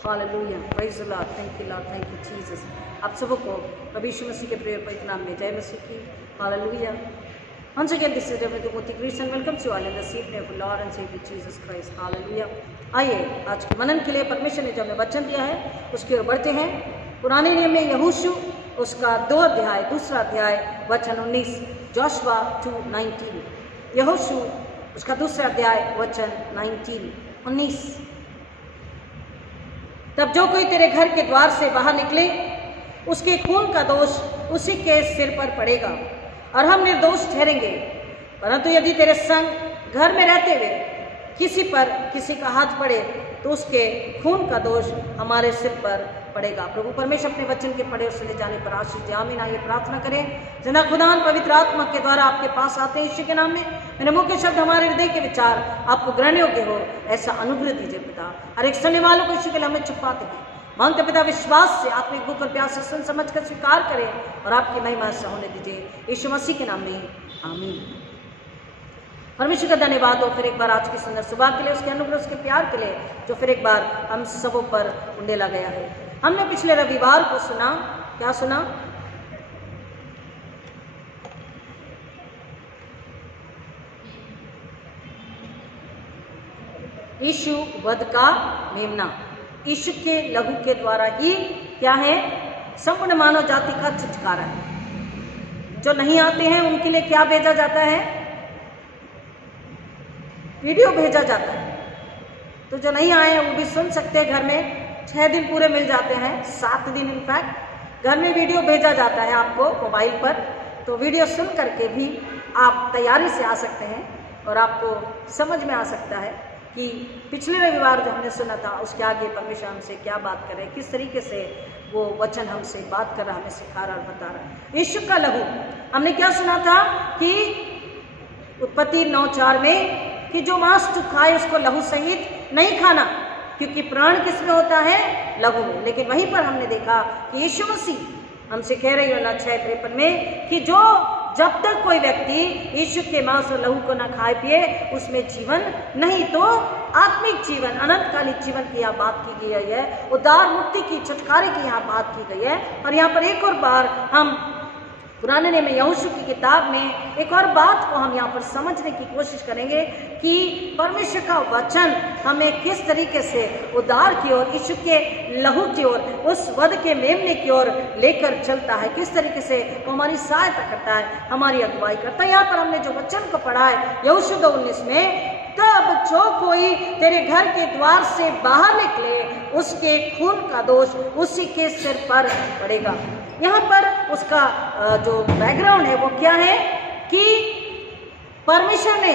Hallelujah, praise the Lord, thank you Lord, thank you Jesus. आप सबको प्रभु यीशु मसीह के प्रिय पवित्र नाम में जय मसीह की। Hallelujah. Once again, this is Reverend Timothy Chris and welcome you all in the safe name of Lord and Savior Jesus Christ. Hallelujah. आइए आज के मनन के लिए परमेश्वर ने जो हमें वचन दिया है उसकी ओर बढ़ते हैं। पुराने नियम में यहोशू उसका 2 अध्याय, दूसरा अध्याय वचन 19, जोशुआ 2:19। यहोशू उसका दूसरा अध्याय वचन 19। तब जो कोई तेरे घर के द्वार से बाहर निकले उसके खून का दोष उसी के सिर पर पड़ेगा और हम निर्दोष ठहरेंगे। परंतु यदि तेरे संग घर में रहते हुए किसी का हाथ पड़े तो उसके खून का दोष हमारे सिर पर पड़ेगा। प्रभु परमेश्वर अपने वचन के पढ़े और सुने जाने पर आशीष दे। आमीन। आइए प्रार्थना करें। जिंदा खुदान पवित्र आत्मा के द्वारा आपके पास आते हैं यीशु के नाम में। मेरे मुंह के शब्द हमारे हृदय के विचार आपको ग्रहण योग्य हो ऐसा अनुग्रह दीजिए पिता। हर एक सुनने वालों को यीशु के नाम में छुपाते हैं मांगते पिता, विश्वास से आत्मिक भूख और प्यास से सुन समझ कर स्वीकार करें और आपकी महिमा से होने दीजिए यीशु मसीह के नाम में, आमीन। परमेश्वर का धन्यवाद हो फिर एक बार आज की सुंदर सुबह के लिए, उसके अनुग्रह, उसके प्यार के लिए जो फिर एक बार हम सबों पर उंडेला गया है। हमने पिछले रविवार को सुना, क्या सुना? यीशु वध का मेमना, यीशु के लहू के द्वारा ही क्या है? संपूर्ण मानव जाति का छुटकारा है। जो नहीं आते हैं उनके लिए क्या भेजा जाता है? वीडियो भेजा जाता है। तो जो नहीं आए हैं वो भी सुन सकते हैं। घर में 6 दिन पूरे मिल जाते हैं, 7 दिन इनफैक्ट घर में वीडियो भेजा जाता है आपको मोबाइल पर। तो वीडियो सुन करके भी आप तैयारी से आ सकते हैं और आपको समझ में आ सकता है कि पिछले रविवार जो हमने सुना था उसके आगे परमेश्वर हमसे क्या बात कर रहे हैं, किस तरीके से वो वचन हमसे बात कर रहा, हमें सिखा रहा और बता रहा है। यीशु का लहू, हमने क्या सुना था कि उत्पत्ति 9:4 में कि जो मांस तू खाए उसको लहू सहित नहीं खाना, क्योंकि प्राण किसमें होता है? लहू में। लेकिन वहीं पर हमने देखा कि यीशु मसीह हमसे कह रही है 6:53 में कि जो जब तक कोई व्यक्ति यीशु के मांस और लहू को ना खाए पिए उसमें जीवन नहीं। तो आत्मिक जीवन, अनंतकालिक जीवन की यहाँ बात की गई है, उद्धार मुक्ति की, छुटकारे की यहाँ बात की गई है। और यहाँ पर एक और बार हम पुराने नियम में यहोशू की किताब में एक और बात को हम यहाँ पर समझने की कोशिश करेंगे कि परमेश्वर का वचन हमें किस तरीके से उद्धार की ओर, यीशु के लहू की ओर, उस वध के मेमने की ओर लेकर चलता है, किस तरीके से वो हमारी सहायता करता है, हमारी अगुवाई करता है। यहाँ पर हमने जो वचन को पढ़ा है यहोशू 2:19 में, तब जो कोई तेरे घर के द्वार से बाहर निकले उसके खून का दोष उसी के सिर पर पड़ेगा। यहाँ पर उसका जो बैकग्राउंड है वो क्या है कि परमेश्वर ने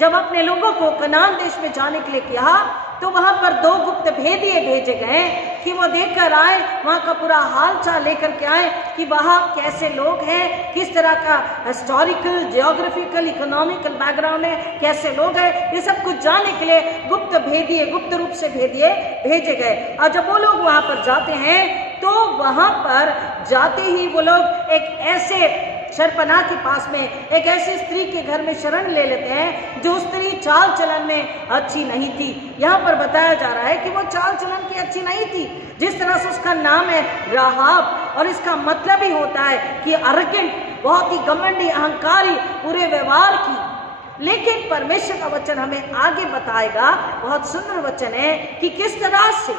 जब अपने लोगों को कनान देश में जाने के लिए कहा तो वहां पर 2 गुप्त भेदिए भेजे गए कि वो देखकर आए, वहां का पूरा हाल चाल लेकर के आए कि वहां कैसे लोग हैं, किस तरह का हिस्टोरिकल, जियोग्राफिकल, इकोनॉमिकल बैकग्राउंड है, कैसे लोग हैं, ये सब कुछ जानने के लिए गुप्त भेदिए, गुप्त रूप से भेदिए भेजे गए। और जब वो लोग वहां पर जाते हैं तो वहां पर जाते ही वो लोग एक ऐसे शरपनाह के पास में एक ऐसी स्त्री के घर में शरण ले लेते हैं जो स्त्री चाल चलन में अच्छी नहीं थी। यहाँ पर बताया जा रहा है कि वो चाल चलन की अच्छी नहीं थी। जिस तरह से उसका नाम है राहाब और इसका मतलब ही होता है कि अरगेंट, बहुत ही घमंडी, अहंकारी, पूरे व्यवहार की। लेकिन परमेश्वर का वचन हमें आगे बताएगा, बहुत सुंदर वचन है कि किस तरह से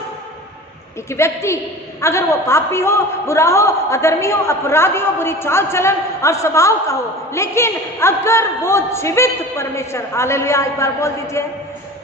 एक व्यक्ति अगर वो पापी हो, बुरा हो, अधर्मी हो, अपराधी हो, बुरी चाल चलन और स्वभाव का हो, लेकिन अगर वो जीवित परमेश्वर, हालेलुया, एक बार बोल दीजिए,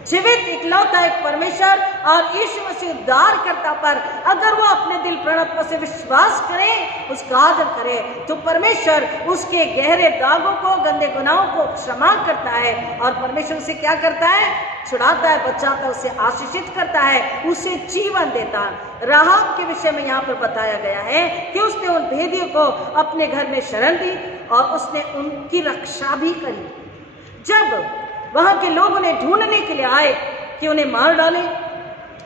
जीवित इकलौता एक परमेश्वर और यीशु मसीह उद्धारकर्ता पर अगर वो अपने दिल प्रणत्व से विश्वास करें, उसका आदर करें, तो परमेश्वर उसके गहरे दागों को, गंदे गुनाहों को क्षमा करता है और परमेश्वर उसे क्या करता है? छुड़ाता है, बचाता है, उसे आशीषित करता है, उसे जीवन देता है। राहाब के विषय में यहाँ पर बताया गया है कि उसने उन भेदियों को अपने घर में शरण दी और उसने उनकी रक्षा भी करी। जब वहां के लोग उन्हें ढूंढने के लिए आए कि उन्हें मार डालें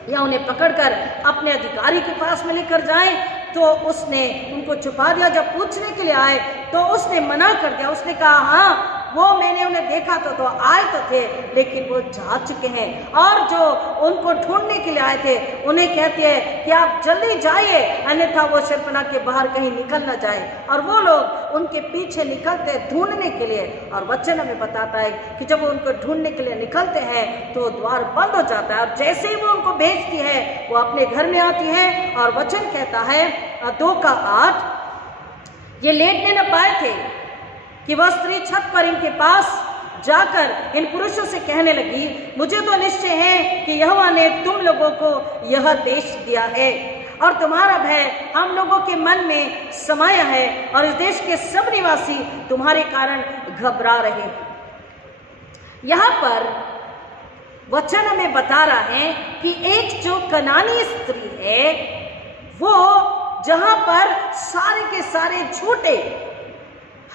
या उन्हें पकड़कर अपने अधिकारी के पास में लेकर जाएं, तो उसने उनको छुपा दिया। जब पूछने के लिए आए तो उसने मना कर दिया। उसने कहा, हाँ वो मैंने उन्हें देखा तो आए तो थे, लेकिन वो जा चुके हैं। और जो उनको ढूंढने के लिए आए थे उन्हें कहते हैं कि आप जल्दी जाइए, अन्यथा वो शहरपनाह के बाहर कहीं निकल ना जाए। और वो लोग उनके पीछे निकलते ढूंढने के लिए, और वचन हमें बताता है कि जब वो उनको ढूंढने के लिए निकलते हैं तो द्वार बंद हो जाता है, और जैसे ही वो उनको भेजती है वो अपने घर में आती है। और वचन कहता है 2:8, ये लेटने न पाए थे कि वह स्त्री छत पर इनके पास जाकर इन पुरुषों से कहने लगी, मुझे तो निश्चय है कि यहोवा ने तुम लोगों को यह देश दिया है, और तुम्हारा भय हम लोगों के मन में समाया है, और इस देश के सब निवासी तुम्हारे कारण घबरा रहे। यहाँ पर वचन हमें बता रहा है कि एक जो कनानी स्त्री है, वो जहां पर सारे के सारे झूठे,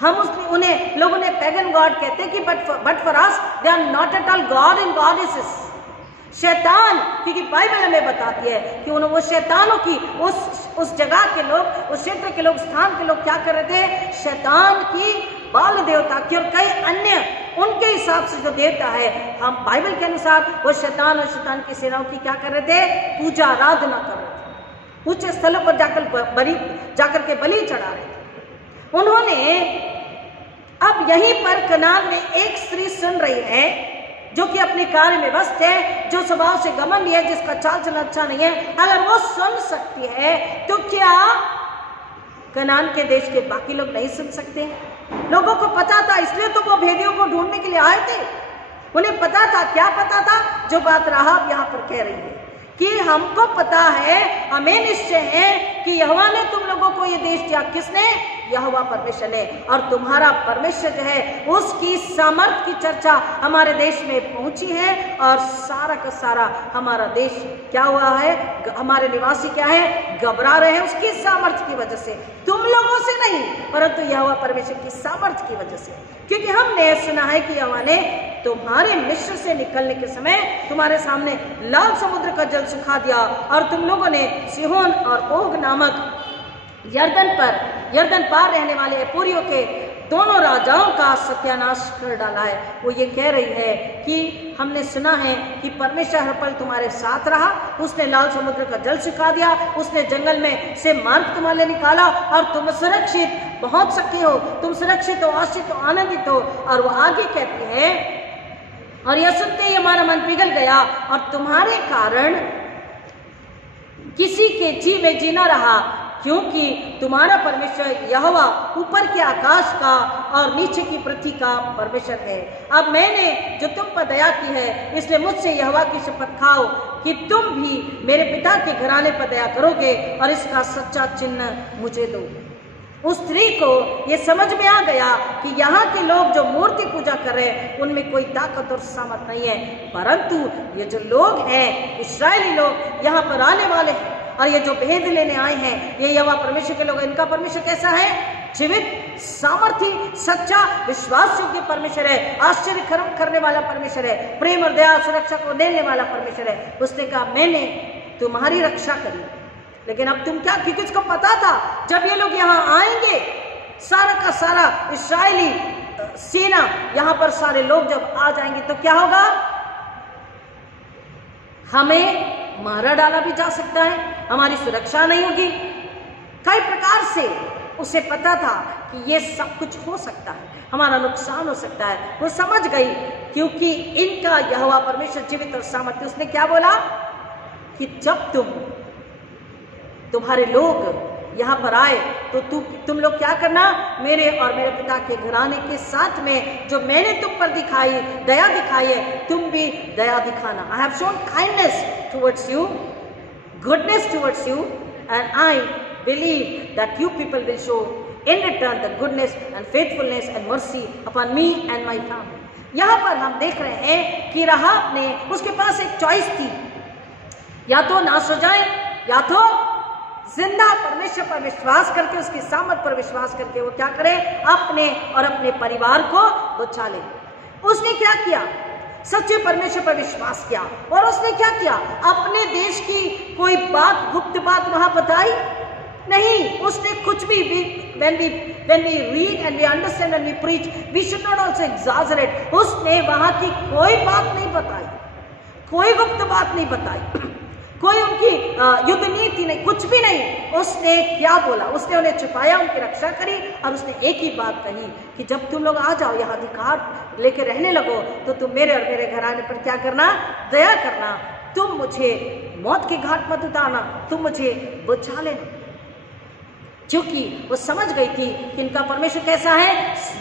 हम उन्हें लोग उन्हें पैगन गॉड कहते हैं कि but for us they are not at all god and goddesses. शैतान, क्योंकि बाइबल हमें बताती है कि वो शैतानों की उस जगह के लोग, उस क्षेत्र के लोग, स्थान के लोग क्या कर रहे थे, शैतान की, बाल देवता की और कई अन्य उनके हिसाब से जो देवता है, हम बाइबल के अनुसार वो शैतान और शैतान की सेनाओं की क्या कर रहे थे, पूजा आराधना कर रहे थे, ऊंचे स्थलों पर जाकर के बलि चढ़ा रहे थे। उन्होंने अब यहीं पर कनान में एक स्त्री सुन रही है जो कि अपने कार्य में व्यस्त है, जो स्वभाव से घमंडी है, जिसका चाल चलन अच्छा नहीं है। अगर वो सुन सकती है तो क्या कनान के देश के बाकी लोग नहीं सुन सकते हैं? लोगों को पता था, इसलिए तो वो भेदियों को ढूंढने के लिए आए थे। उन्हें पता था, क्या पता था? जो बात राहाब यहाँ पर कह रही है कि हमको पता है, हमें निश्चय है कि यहोवा ने तुम लोगों को ये देश दिया। किसने? यहोवा परमेश्वर ने। और तुम्हारा परमेश्वर जो है उसकी सामर्थ की चर्चा हमारे देश में पहुंची है, और सारा का सारा हमारा देश क्या हुआ है, हमारे निवासी क्या है, घबरा रहे हैं उसकी सामर्थ की वजह से, तुम लोगों से नहीं, परंतु यहोवा परमेश्वर की सामर्थ की वजह से। क्योंकि हमने सुना है कि यहोवा ने तुम्हारे मिस्र से निकलने के समय तुम्हारे सामने लाल समुद्र का जल सुखा दिया, और तुम लोगों ने सिहोन और ओग नामक यरदन पार रहने वाले एपूरियों के दोनों राजाओं का सत्यानाश कर डाला है। वो ये कह रही है कि हमने सुना है कि परमेश्वर हर पल तुम्हारे साथ रहा, उसने लाल समुद्र का जल सुखा दिया, उसने जंगल में से मार्ग तुम्हारे निकाला, और तुम सुरक्षित पहुंच सकते हो, तुम सुरक्षित हो, आश्रित हो, आनंदित हो। और वो आगे कहती है, और यह सुनते ही हमारा मन पिघल गया, और तुम्हारे कारण किसी के जी में जीना रहा, क्योंकि तुम्हारा परमेश्वर यहोवा ऊपर के आकाश का और नीचे की पृथ्वी का परमेश्वर है। अब मैंने जो तुम पर दया की है, इसलिए मुझसे यहोवा की शपथ खाओ कि तुम भी मेरे पिता के घराने पर दया करोगे, और इसका सच्चा चिन्ह मुझे दो। उस स्त्री को ये समझ में आ गया कि यहाँ के लोग जो मूर्ति पूजा कर रहे हैं उनमें कोई ताकत और सामर्थ नहीं है, परंतु ये जो लोग हैं, इस्राएली लोग यहाँ पर आने वाले हैं, और ये जो भेद लेने आए हैं, ये यहोवा परमेश्वर के लोग। इनका परमेश्वर कैसा है? जीवित, सामर्थी, सच्चा, विश्वास योग्य परमेश्वर है, आश्चर्य कर्म करने वाला परमेश्वर है, प्रेम और दया सुरक्षा को देने वाला परमेश्वर है। उसने कहा, मैंने तुम्हारी रक्षा करी, लेकिन अब तुम क्या? क्योंकि उसको पता था जब ये लोग यहाँ आएंगे, सारा का सारा इस्राएली सेना, यहाँ पर सारे लोग जब आ जाएंगे तो क्या होगा? हमें मारा डाला भी जा सकता है, हमारी सुरक्षा नहीं होगी। कई प्रकार से उसे पता था कि ये सब कुछ हो सकता है, हमारा नुकसान हो सकता है। वो समझ गई, क्योंकि इनका यहोवा परमेश्वर जीवित और सामर्थ्य। उसने क्या बोला कि जब तुम्हारे लोग यहाँ पर आए तो तुम लोग क्या करना? मेरे और मेरे पिता के घराने के साथ में जो मैंने तुम पर दया दिखाई है, तुम भी दया दिखाना। I have shown kindness towards you, goodness towards you, and I believe that you people will show in return the goodness and faithfulness and mercy upon me and my family. यहाँ पर हम देख रहे हैं कि राहाब ने, उसके पास एक चॉइस थी, या तो नाश हो जाए या तो जिंदा परमेश्वर पर विश्वास करके, उसकी सामर्थ पर विश्वास करके वो क्या करे? अपने और अपने परिवार को बचा ले। उसने क्या किया? सच्चे परमेश्वर पर विश्वास किया, और उसने क्या किया? अपने देश की कोई बात, गुप्त बात वहां बताई नहीं। उसने कुछ भी, when we when we read and we understand and we preach, we should not also exaggerate. उसने वहां की कोई बात नहीं बताई, कोई गुप्त बात नहीं बताई, कोई उनकी युद्ध नीति नहीं, कुछ भी नहीं। उसने क्या बोला? उसने उन्हें छुपाया, उनकी रक्षा करी और उसने एक ही बात कही कि जब तुम लोग आ जाओ, यहाँ अधिकार लेके रहने लगो, तो तुम मेरे और मेरे घराने पर क्या करना? दया करना। तुम मुझे मौत के घाट मत उतारना, तुम मुझे बचा लेना। क्योंकि वो समझ गई थी कि इनका परमेश्वर कैसा है?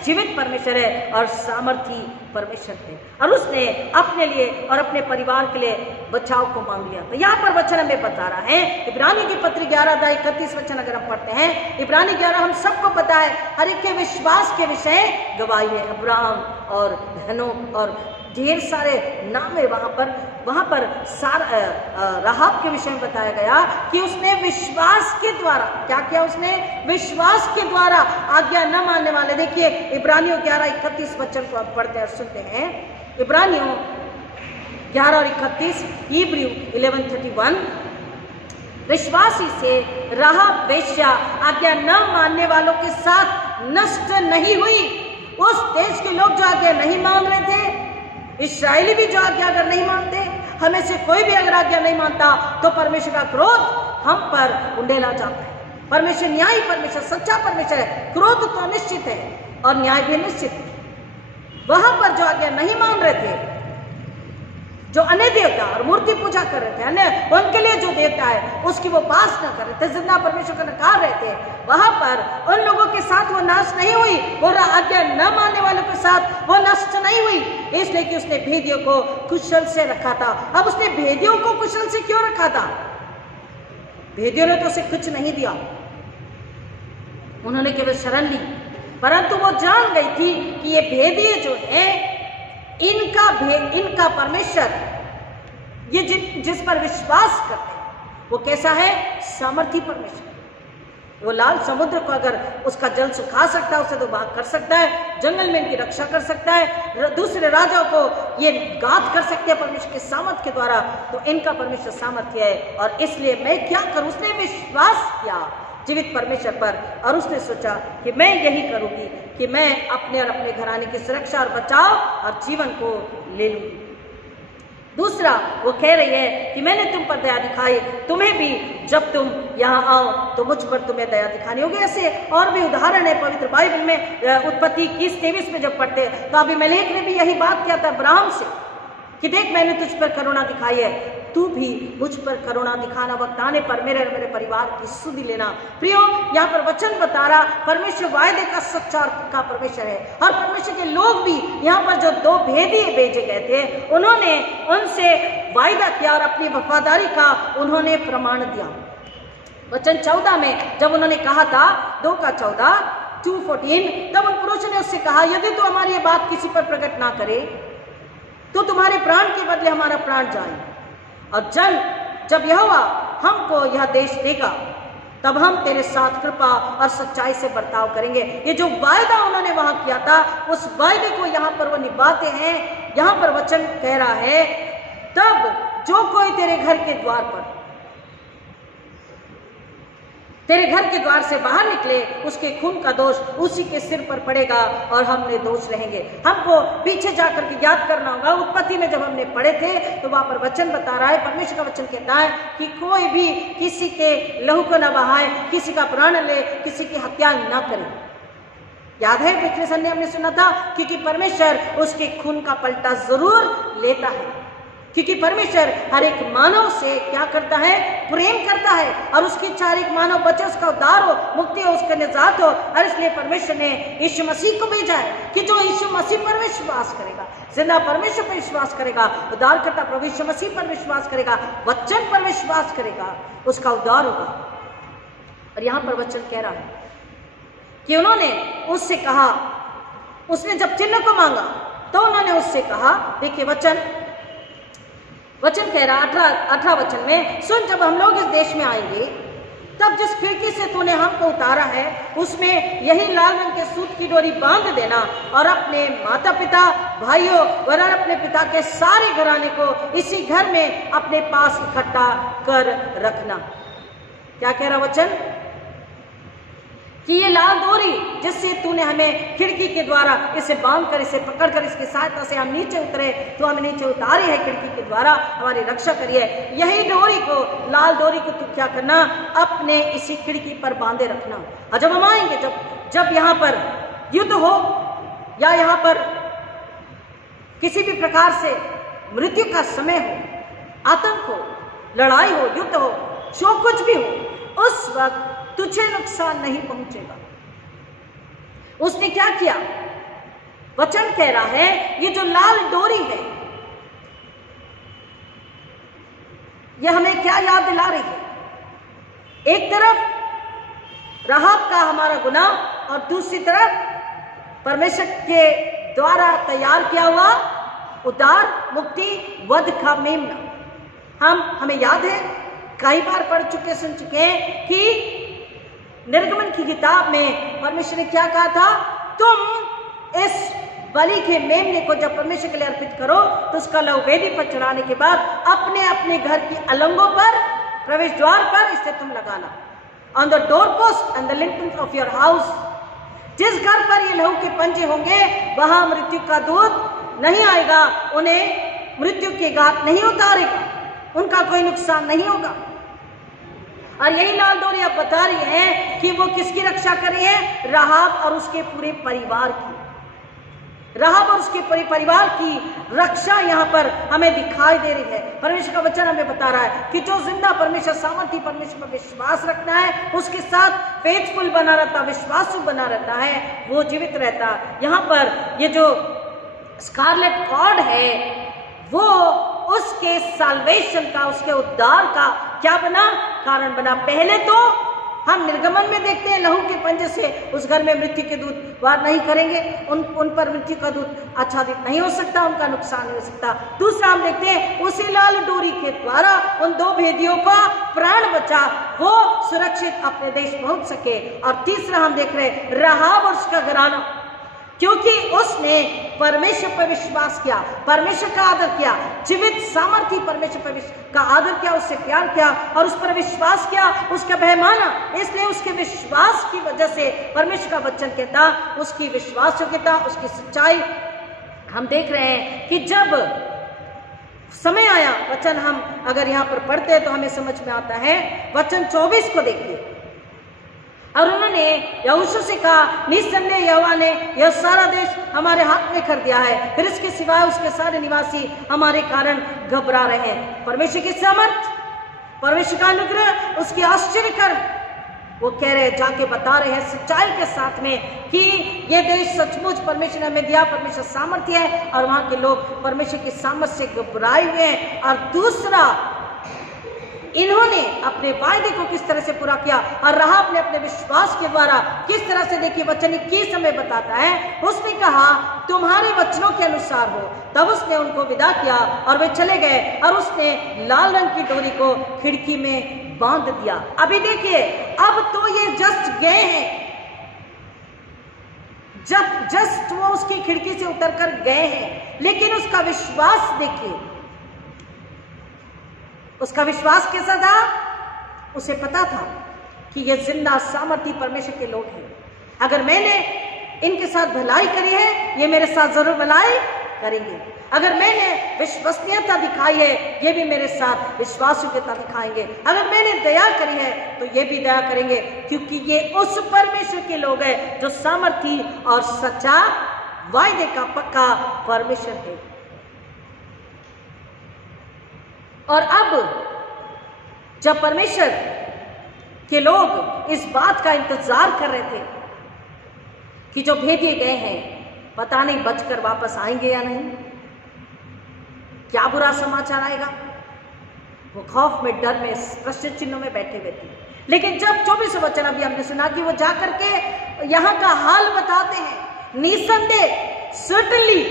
जीवित परमेश्वर है और सामर्थी परमेश्वर है, और उसने अपने लिए और अपने परिवार के लिए बचाव को मांग लिया। तो यहाँ पर वचन हमें बता रहा है, इब्रानियों की पत्री 11:31 वचन अगर हम पढ़ते हैं, इब्रानी 11 हम सबको पता है, हर एक के विश्वास के विषय गवाही है। अब्राहम और हनोक और ढेर सारे नाम है वहां पर राहाब के विषय में बताया गया कि उसने विश्वास के द्वारा क्या किया? उसने विश्वास के द्वारा आज्ञा न मानने वाले, देखिए इब्रानियों 11:31 वचन को आप पढ़ते और सुनते हैं। इब्रानियों 11:31, हिब्रू 11:31, विश्वासी से राहाब वेश्या आज्ञा न मानने वालों के साथ नष्ट नहीं हुई। उस देश के लोग जो आज्ञा नहीं मान रहे थे, इस्राएली भी जो आज्ञा अगर नहीं मानते, हमें से कोई भी अगर आज्ञा नहीं मानता, तो परमेश्वर का क्रोध हम पर उंडेला जाता है। परमेश्वर न्यायी परमेश्वर, सच्चा परमेश्वर है। क्रोध तो निश्चित है और न्याय भी निश्चित है। वहां पर जो आज्ञा नहीं मान रहे थे, जो अन्य देवता और मूर्ति पूजा कर रहे थे, अन्य उनके लिए जो देवता है उसकी वो पास न कर रहे थे, जितना परमेश्वर को नकार रहे थे, वहां पर उन लोगों के साथ वो नाश नहीं हुई, वो आज्ञा न मानने वालों के साथ वो नष्ट नहीं हुई, इसलिए कि उसने भेदियों को कुशल से रखा था। अब उसने भेदियों को कुशल से क्यों रखा था? भेदियों ने तो उसे कुछ नहीं दिया, उन्होंने केवल शरण ली, परंतु वो जान गई थी कि ये भेदिए जो है, इनका परमेश्वर, ये जिस पर विश्वास करते हैं वो कैसा है? सामर्थी परमेश्वर। वो लाल समुद्र को अगर उसका जल सुखा सकता है, उसे तो बाग कर सकता है, जंगल में इनकी रक्षा कर सकता है, दूसरे राजाओं को ये घात कर सकते हैं परमेश्वर के सामर्थ के द्वारा, तो इनका परमेश्वर सामर्थ्य है। और इसलिए मैं क्या करूं? उसने विश्वास किया जीवित परमेश्वर पर, और उसने सोचा कि मैं यही करूंगी कि मैं अपने और अपने घराने की सुरक्षा और बचाव और जीवन को ले लूंगी। दूसरा, वो कह रही है कि मैंने तुम पर दया दिखाई, तुम्हें भी जब तुम यहाँ आओ तो मुझ पर तुम्हें दया दिखानी होगी। ऐसे और भी उदाहरण है पवित्र बाइबल में। उत्पत्ति 21:23 में जब पढ़ते तो अबीमेलेक ने भी यही बात किया था अब्राहम से कि देख मैंने तुझ पर करुणा दिखाई है, तू भी मुझ पर करुणा दिखाना, वक्त आने पर मेरे और मेरे परिवार की सुधि लेना। प्रियो, यहाँ पर वचन बता रहा परमेश्वर वायदे का सच्चा का परमेश्वर है, और परमेश्वर के लोग भी यहाँ पर जो 2 भेदिए भेजे गए थे, उन्होंने उनसे वायदा किया और अपनी वफादारी का उन्होंने प्रमाण दिया। वचन 14 में जब उन्होंने कहा था, 2:14, तब उन पुरुषों ने उससे कहा, यदि तू हमारी ये बात किसी पर प्रकट ना करे तो तुम्हारे प्राण के बदले हमारा प्राण जाए, और जब यहोवा हमको यह देश देगा तब हम तेरे साथ कृपा और सच्चाई से बर्ताव करेंगे। ये जो वायदा उन्होंने वहां किया था, उस वायदे को यहाँ पर वो निभाते हैं। यहाँ पर वचन कह रहा है, तब जो कोई तेरे घर के द्वार से बाहर निकले, उसके खून का दोष उसी के सिर पर पड़ेगा और हम निर्दोष रहेंगे। हमको पीछे जाकर के याद करना होगा, उत्पत्ति में जब हमने पढ़े थे तो वहां पर वचन बता रहा है, परमेश्वर का वचन कहता है कि कोई भी किसी के लहू को न बहाए, किसी का प्राण ले, किसी की हत्या न करे। याद है पिछले संडे हमने सुना था, क्योंकि परमेश्वर उसके खून का पलटा जरूर लेता है, क्योंकि परमेश्वर हर एक मानव से क्या करता है? प्रेम करता है, और उसकी इच्छा हर एक मानव बचे, उसका उद्धार हो, मुक्ति हो, उसका निजात हो। और इसलिए परमेश्वर ने यीशु मसीह को भेजा है कि जो यीशु मसीह पर विश्वास करेगा, जिंदा परमेश्वर पर विश्वास करेगा, उद्धार करता प्रभु यीशु मसीह पर विश्वास करेगा, वचन पर विश्वास करेगा, उसका उद्धार होगा। और यहाँ पर वचन कह रहा है कि उन्होंने उससे कहा, उसने जब चिन्ह को मांगा तो उन्होंने उससे कहा, देखिए वचन कह रहा 18 वचन में, सुन, जब हम लोग इस देश में आएंगे तब जिस खिड़की से तूने हमको उतारा है उसमें यही लाल रंग के सूत की डोरी बांध देना, और अपने माता पिता, भाइयों और अपने पिता के सारे घराने को इसी घर में अपने पास इकट्ठा कर रखना। क्या कह रहा वचन? कि ये लाल डोरी जिससे तूने हमें खिड़की के द्वारा इसे बांधकर, इसे पकड़कर, इसकी सहायता से हम नीचे उतरे, तो हमें नीचे उतारी है खिड़की के द्वारा, हमारी रक्षा करिए। यही डोरी को, लाल डोरी को तू क्या करना, अपने इसी खिड़की पर बांधे रखना। और जब हम आएंगे, जब यहाँ पर युद्ध हो या यहाँ पर किसी भी प्रकार से मृत्यु का समय हो, आतंक हो, लड़ाई हो, युद्ध हो, जो कुछ भी हो, उस वक्त तुझे नुकसान नहीं पहुंचेगा। उसने क्या किया? वचन कह रहा है ये जो लाल डोरी है, यह हमें क्या याद दिला रही है? एक तरफ राहाब का हमारा गुनाह और दूसरी तरफ परमेश्वर के द्वारा तैयार किया हुआ उद्धार, मुक्ति, वध का मेमना। हमें याद है, कई बार पढ़ चुके, सुन चुके हैं कि निर्गमन की किताब में परमेश्वर ने क्या कहा था, तुम इस बलि के मेमने को जब परमेश्वर के लिए अर्पित करो तो उसका लहू वेदी पर चढ़ाने के बाद अपने अपने घर की अलंगों पर, प्रवेश द्वार पर इसे तुम लगाना। On the door post and the lintels of your house. जिस घर पर ये लहू के पंजे होंगे वहां मृत्यु का दूत नहीं आएगा, उन्हें मृत्यु की घात नहीं उतारेगा, उनका कोई नुकसान नहीं होगा। और यही लाल डोरी अब बता रही है कि वो किसकी रक्षा कर रही है? राहाब और उसके पूरे परिवार की। राहाब और उसके पूरे परिवार की रक्षा यहाँ पर हमें दिखाई दे रही है। परमेश्वर का वचन हमें बता रहा है कि जो जिंदा परमेश्वर, सामर्थी परमेश्वर पर विश्वास रखता है, उसके साथ फेथफुल बना रहता, विश्वासु बना रहता है, वो जीवित रहता। यहाँ पर ये जो स्कारलेट कॉर्ड है वो उसके साल्वेशन का, उसके उद्धार का क्या बना? कारण बना। पहले तो हम निर्गमन में देखते हैं लहू के पंजे से उस घर में मृत्यु के दूत वार नहीं करेंगे, उन पर मृत्यु का दूत आच्छादित नहीं हो सकता, उनका नुकसान नहीं हो सकता। दूसरा हम देखते हैं उसी लाल डोरी के द्वारा उन दो भेदियों का प्राण बचा, वो सुरक्षित अपने देश पहुंच सके। और तीसरा हम देख रहे हैं राहाब और उसका घराना, क्योंकि उसने परमेश्वर पर विश्वास किया, परमेश्वर का आदर किया, जीवित सामर्थी परमेश्वर पर का आदर किया, उससे प्यार किया और उस पर विश्वास किया, उसका भय माना। इसलिए उसके विश्वास की वजह से परमेश्वर का वचन कहता, उसकी विश्वास योग्यता, उसकी सच्चाई हम देख रहे हैं कि जब समय आया, वचन हम अगर यहाँ पर पढ़ते हैं तो हमें समझ में आता है। वचन 24 को देखिए। और उन्होंने यहोशू से कहा, निस्संदेह यहोवा ने यह सारा देश हमारे हाथ में कर दिया है, फिर इसके सिवाय उसके सारे निवासी हमारे कारण घबरा रहे हैं। परमेश्वर की सामर्थ, परमेश्वर का अनुग्रह, उसकी आश्चर्य कर, वो कह रहे, जाके बता रहे हैं सच्चाई के साथ में कि ये देश सचमुच परमेश्वर ने हमें दिया, परमेश्वर सामर्थ्य है और वहां के लोग परमेश्वर की सामर्थ से घबराए हुए हैं। और दूसरा, इन्होंने अपने वायदे को किस तरह से पूरा किया और राहाब ने अपने विश्वास के द्वारा किस तरह से, देखिए वचन 21 में बताता है, उसने कहा तुम्हारे वचनों के अनुसार हो। तब उसने उनको विदा किया और वे चले गए और उसने लाल रंग की डोरी को खिड़की में बांध दिया। अभी देखिए, अब तो ये जस्ट गए हैं, जब जस्ट वो उसकी खिड़की से उतरकर गए हैं, लेकिन उसका विश्वास देखिए, उसका विश्वास कैसा था? उसे पता था कि ये जिंदा सामर्थी परमेश्वर के लोग हैं। अगर मैंने इनके साथ भलाई करी है, ये मेरे साथ जरूर भलाई करेंगे। अगर मैंने विश्वसनीयता दिखाई है, ये भी मेरे साथ विश्वासयोग्यता दिखाएंगे। अगर मैंने दया करी है, तो ये भी दया करेंगे, क्योंकि ये उस परमेश्वर के लोग हैं जो सामर्थी और सच्चा, वायदे का पक्का परमेश्वर है। और अब जब परमेश्वर के लोग इस बात का इंतजार कर रहे थे कि जो भेजे गए हैं पता नहीं बचकर वापस आएंगे या नहीं, क्या बुरा समाचार आएगा, वो खौफ में, डर में, प्रश्न चिन्हों में बैठे हुए थे। लेकिन जब 24 वचन अभी हमने सुना कि वो जाकर के यहाँ का हाल बताते हैं, निसंदेह, certainly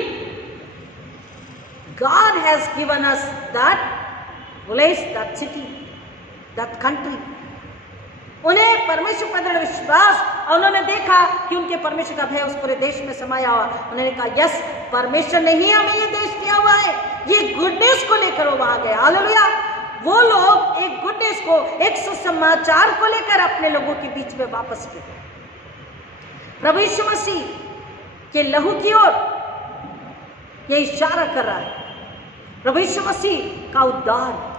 God has given us that place, that city, that country. उन्हें परमेश्वर पर दृढ़ विश्वास, और उन्होंने देखा कि उनके परमेश्वर का भय उस पूरे देश में समाया हुआ। उन्होंने कहा, यस, परमेश्वर ने ही हमें ये देश दिया हुआ है। ये गुड न्यूज को लेकर वो वहां गए। हालेलुया। वो लोग एक गुड न्यूज को, एक सुसमाचार को लेकर अपने लोगों के बीच में वापस गए। प्रभु यीशु मसीह के लहू की ओर ये इशारा कर रहा है। प्रभु यीशु मसीह का उद्धार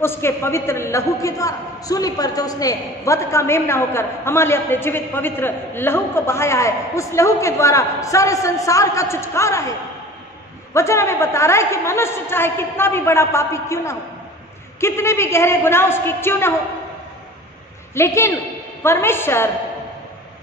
उसके पवित्र लहू के द्वारा, सूली पर जो उसने वध का मेमना होकर हमारे अपने जीवित पवित्र लहू को बहाया है, उस लहू के द्वारा सारे संसार का छुटकारा है। वचन हमें बता रहा है कि मनुष्य चाहे कितना भी बड़ा पापी क्यों ना हो, कितने भी गहरे गुनाह उसके क्यों ना हो, लेकिन परमेश्वर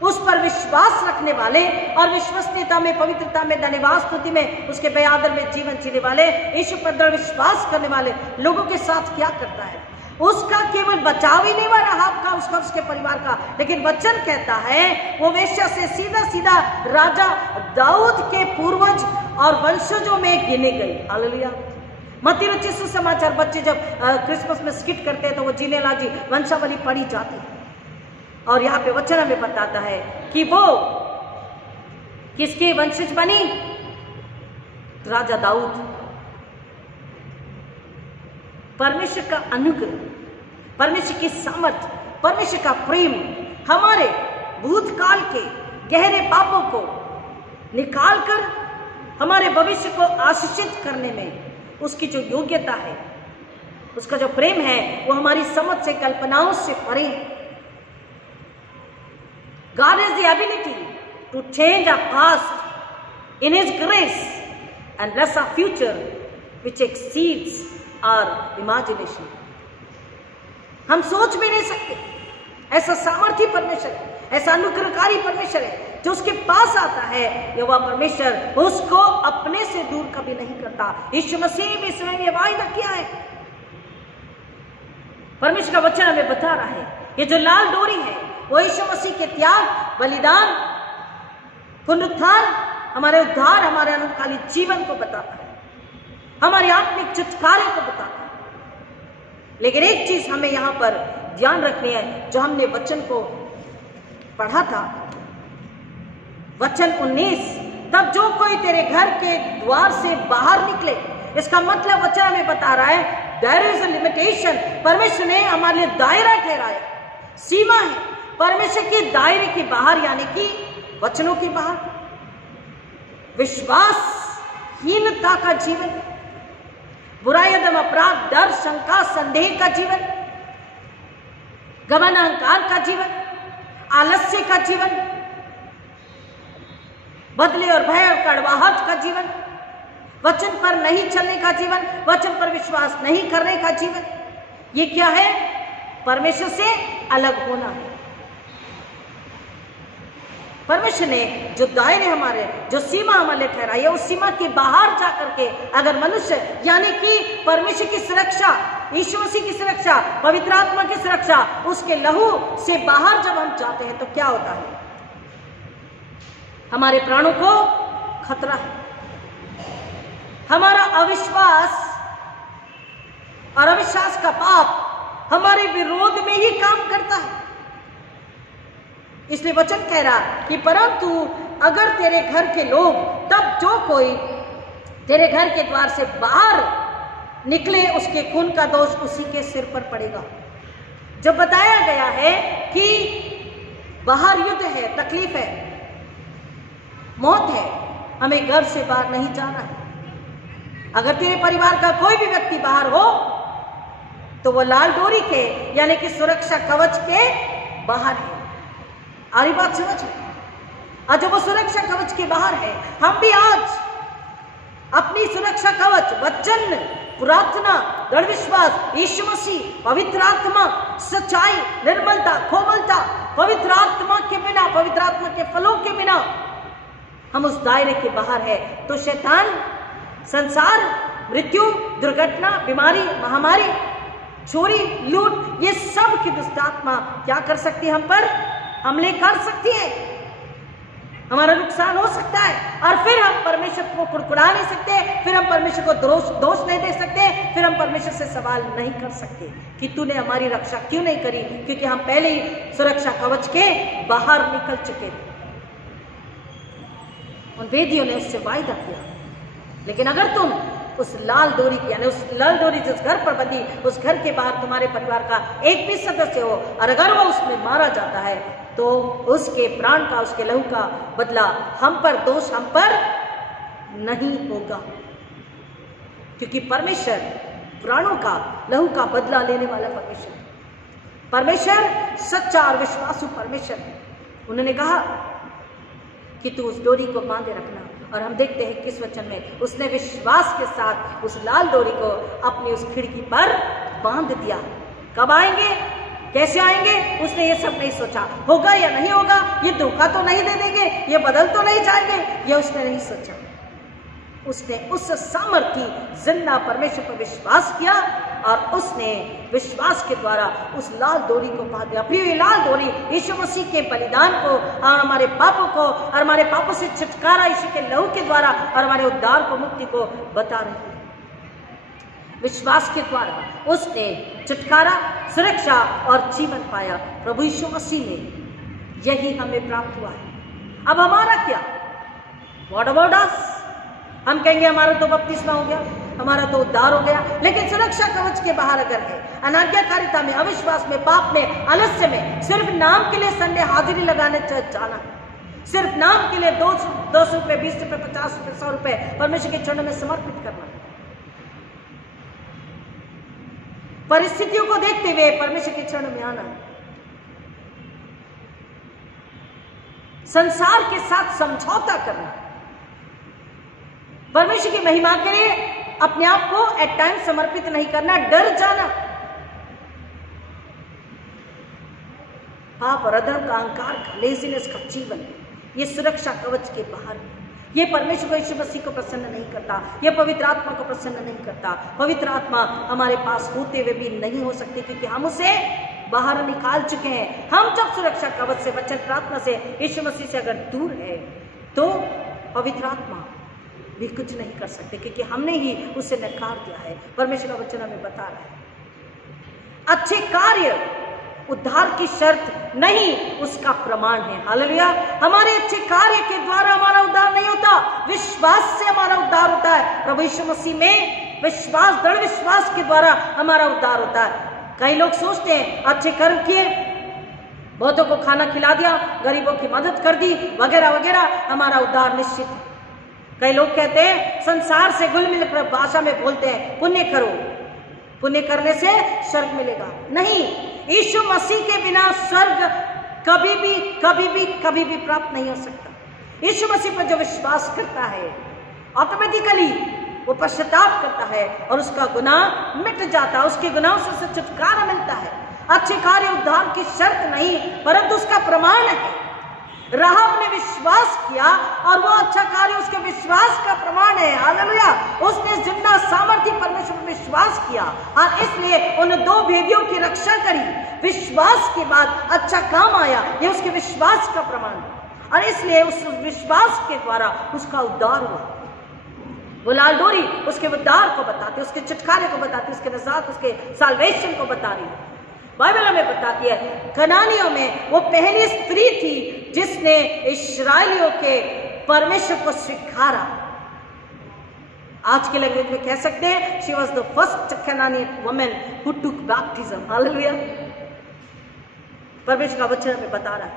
उस पर विश्वास रखने वाले और विश्वसनीयता में, पवित्रता में, धन्यवाद स्तुति में, उसके बेआदर में जीवन जीने वाले, यीशु पर दृढ़ विश्वास करने वाले लोगों के साथ क्या करता है? उसका केवल बचाव ही नहीं हुआ राहाब का, उसका, उसके परिवार का, लेकिन वचन कहता है वो वेश्या से सीधा सीधा राजा दाऊद के पूर्वज और वंशजों में गिने गई। हालेलुया। मत्ती रचित सुसमाचार, बच्चे जब क्रिसमस में स्किट करते हैं तो वो जीनेलाजी वंशावली पढ़ी जाती है, और यहाँ पे वचन हमें बताता है कि वो किसके वंशज बनी? राजा दाऊद। परमेश्वर का अनुग्रह, परमेश्वर की सामर्थ, परमेश्वर का प्रेम हमारे भूतकाल के गहरे पापों को निकालकर हमारे भविष्य को आशीषित करने में उसकी जो योग्यता है, उसका जो प्रेम है, वो हमारी समझ से, कल्पनाओं से परे है। God has the ability to change our past in His grace and bless our future which exceeds our imagination. हम सोच भी नहीं सकते, ऐसा सामर्थी परमेश्वर है, ऐसा अनुग्रहकारी परमेश्वर है, जो उसके पास आता है यहोवा परमेश्वर उसको अपने से दूर कभी नहीं करता। यीशु मसीह भी स्वयं ये वायदा किया है। परमेश्वर का वचन हमें बता रहा है, ये जो लाल डोरी है वो यीशु मसीह के त्याग, बलिदान, पुनरुत्थान, हमारे उद्धार, हमारे अनंतकालीन जीवन को बताता है, हमारे आत्मिक छुटकारे को बताता है। लेकिन एक चीज हमें यहां पर ध्यान रखनी है, जो हमने वचन को पढ़ा था, वचन 19, तब जो कोई तेरे घर के द्वार से बाहर निकले, इसका मतलब वचन हमें बता रहा है देयर इज अ लिमिटेशन। परमेश्वर ने हमारे लिए दायरा ठहराया, सीमा है। परमेश्वर के दायरे के बाहर यानी कि वचनों के बाहर विश्वासहीनता का जीवन, बुराई, अदम, अपराध, डर, शंका, संदेह का जीवन, गमन, अहंकार का जीवन, आलस्य का जीवन, बदले और भय और कड़वाहट का जीवन, वचन पर नहीं चलने का जीवन, वचन पर विश्वास नहीं करने का जीवन, ये क्या है? परमेश्वर से अलग होना है। परमेश्वर ने जो दायरे हमारे, जो सीमा हमारे लिए ठहराई है, उस सीमा के बाहर जाकर के अगर मनुष्य यानी कि परमेश्वर की सुरक्षा, यीशु मसीह की सुरक्षा, पवित्र आत्मा की सुरक्षा, उसके लहू से बाहर जब हम जाते हैं तो क्या होता है? हमारे प्राणों को खतरा है। हमारा अविश्वास और अविश्वास का पाप हमारे विरोध में ही काम करता है। इसलिए वचन कह रहा कि परंतु अगर तेरे घर के लोग, तब जो कोई तेरे घर के द्वार से बाहर निकले, उसके खून का दोष उसी के सिर पर पड़ेगा। जब बताया गया है कि बाहर युद्ध है, तकलीफ है, मौत है, हमें घर से बाहर नहीं जाना है। अगर तेरे परिवार का कोई भी व्यक्ति बाहर हो तो वो लाल डोरी के यानी कि सुरक्षा कवच के बाहर है। आरी बात समझ में? आज जब वो सुरक्षा कवच के बाहर है, हम भी आज अपनी सुरक्षा कवच, वचन, प्रार्थना, दृढ़ विश्वास, यीशु मसीह, पवित्र आत्मा, सच्चाई, निर्मलता, कोमलता, पवित्र आत्मा के बिना, पवित्र आत्मा के फलों के बिना हम उस दायरे के बाहर है तो शैतान, संसार, मृत्यु, दुर्घटना, बीमारी, महामारी, चोरी, लूट, ये सब की दुष्ट आत्मा क्या कर सकती है? हम पर हमले कर सकती है, हमारा नुकसान हो सकता है, और फिर हम परमेश्वर को कुड़कुड़ा नहीं सकते, फिर हम परमेश्वर को दोष नहीं दे सकते, फिर हम परमेश्वर से सवाल नहीं कर सकते कि तूने हमारी रक्षा क्यों नहीं करी, क्योंकि हम पहले ही सुरक्षा कवच के बाहर निकल चुके थे। उन वेदियों ने उससे वायदा किया। लेकिन अगर तुम उस लाल डोरी की, यानी उस लाल डोरी जिस घर पर बंधी, उस घर के बाहर तुम्हारे परिवार का एक भी सदस्य हो और अगर वो उसमें मारा जाता है तो उसके प्राण का, उसके लहू का बदला हम पर, दोष हम पर नहीं होगा, क्योंकि परमेश्वर प्राणों का, लहू का बदला लेने वाला परमेश्वर सच्चा और विश्वासु परमेश्वर है। उन्होंने कहा कि तू उस डोरी को बांधे रखना, और हम देखते हैं किस वचन में उसने विश्वास के साथ उस लाल डोरी को अपनी उस खिड़की पर बांध दिया। कब आएंगे, कैसे आएंगे, उसने ये सब नहीं सोचा। होगा या नहीं होगा, ये धोखा तो नहीं दे देंगे, ये बदल तो नहीं जाएंगे, ये उसने नहीं सोचा। उसने उस सामर्थी जिंदा परमेश्वर पर विश्वास किया और उसने विश्वास के द्वारा उस लाल डोरी को बांध दिया। प्रिय, लाल डोरी यीशु मसीह के बलिदान को और हमारे पापों को और हमारे पापों से छुटकारा यीशु के लहू के द्वारा और हमारे उद्धार को, मुक्ति को बता रही है। विश्वास के द्वारा उसने छुटकारा, सुरक्षा और जीवन पाया। प्रभु यीशु मसीह ने यही हमें प्राप्त हुआ है। अब हमारा क्या? What about us? हम कहेंगे हमारा तो बपतिस्मा हो गया, हमारा तो उद्धार हो गया, लेकिन सुरक्षा कवच के बाहर अगर है, अनाज्ञाकारिता में, अविश्वास में, पाप में, आलस्य में, सिर्फ नाम के लिए संडे हाजिरी लगाने जाना, सिर्फ नाम के लिए 200 रुपए, 20 रुपए, 50 रुपए, 100 रुपए परमेश्वर के चरणों में समर्पित करना, परिस्थितियों को देखते हुए परमेश्वर के चरणों में आना, संसार के साथ समझौता करना, परमेश्वर की महिमा के लिए अपने आप को एट टाइम समर्पित नहीं करना, डर जाना, पाप और अधर्म का, अहंकार का, लेजीनेस का जीवन, ये सुरक्षा कवच के बाहर है। ये परमेश्वर को, यीशु मसीह को प्रसन्न नहीं करता, ये पवित्र आत्मा को प्रसन्न नहीं करता। पवित्र आत्मा हमारे पास होते हुए भी नहीं हो सकती, क्योंकि हम उसे बाहर निकाल चुके हैं। हम जब सुरक्षा कवच से, वचन प्रार्थना से, यीशु मसीह से अगर दूर है तो पवित्र आत्मा भी कुछ नहीं कर सकते, क्योंकि हमने ही उसे नकार दिया है। परमेश्वर का वचन हमें बता रहा है अच्छे कार्य उद्धार की शर्त नहीं, उसका प्रमाण है। हालेलुया। हमारे अच्छे कार्य के द्वारा हमारा उद्धार नहीं होता, विश्वास से हमारा उद्धार होता है। प्रभु यीशु मसीह में विश्वास, दृढ़ विश्वास के द्वारा हमारा उद्धार होता है। कई लोग सोचते हैं अच्छे कर्म किए, बहुतों को खाना खिला दिया, गरीबों की मदद कर दी, वगैरह वगैरह, हमारा उद्धार निश्चित है। कई लोग कहते हैं, संसार से घुल मिल कर भाषा में बोलते हैं, पुण्य करो, पुण्य करने से स्वर्ग मिलेगा। नहीं, यीशु मसीह के बिना स्वर्ग कभी भी प्राप्त नहीं हो सकता। यीशु मसीह पर जो विश्वास करता है, ऑटोमेटिकली वो पश्चाताप करता है और उसका गुनाह मिट जाता है, उसके गुनाहों से उसे छुटकारा मिलता है। अच्छे कार्य उद्धार की शर्त नहीं, परंतु उसका प्रमाण है। राहब ने विश्वास किया और वो अच्छा कार्य उसके विश्वास का प्रमाण है। हालेलुया। उसने जिंदा सामर्थ्य परमेश्वर पर विश्वास किया और इसलिए उन 2 भेदियों की रक्षा करी। विश्वास के बाद अच्छा काम आया, ये उसके विश्वास का प्रमाण है और इसलिए उस विश्वास के द्वारा उसका उद्धार हुआ। वो लाल डोरी उसके उद्धार को बताती, उसके छुटकारे को बताती, उसके निजात, उसके साल्वेशन को बता रही है। बाइबल हमें बताती है, कनानियों में वो पहली स्त्री थी जिसने इस्राएलियों के परमेश्वर को स्वीकारा। आज के लैंग्वेज में कह सकते हैं, she was the first Canaanite woman who took baptism. Hallelujah. परमेश्वर का वचन हमें बता रहा है,